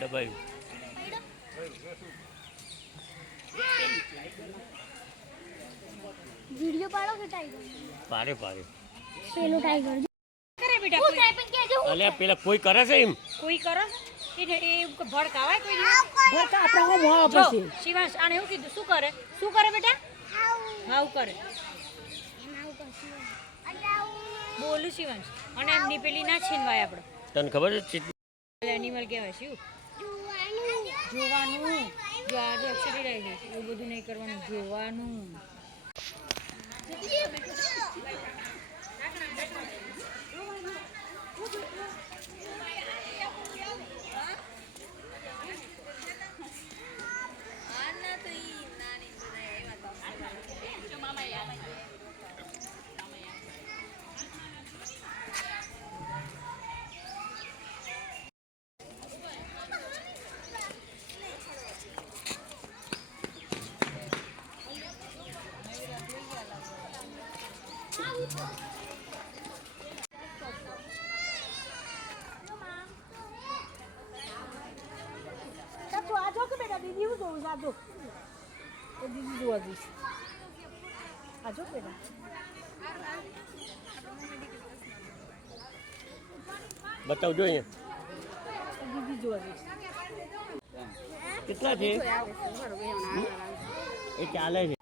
દબાયું video पाड़ो के tiger પારે પારે पेलो टाइगर करे बेटा कोई टाइपिंग के जो અલે પેલા કોઈ કરે છે એમ કોઈ કરો એ ભડકાવાય કોઈ ભડકા આપણા હો મોવા પછી શિવાંશ આને એવું કીધું શું કરે બેટા હાઉ કરે બોલું શિવાંશ અને એમની પેલી ના છીનવાય આપણે તને ખબર છે એનિમલ કહેવાય શું જોવાનું જો આજે અક્ષરી રહી ગઈ એવું બધું નહીં કરવાનું જોવાનું તો આજો કે બેટા દીદી હું જોઉં આજો એ દીદી જોવા દઈશ આજો બેટા બતાવજો અહીંયા દીદી જોવા દઈશ કેટલા છે એ ચાલે છે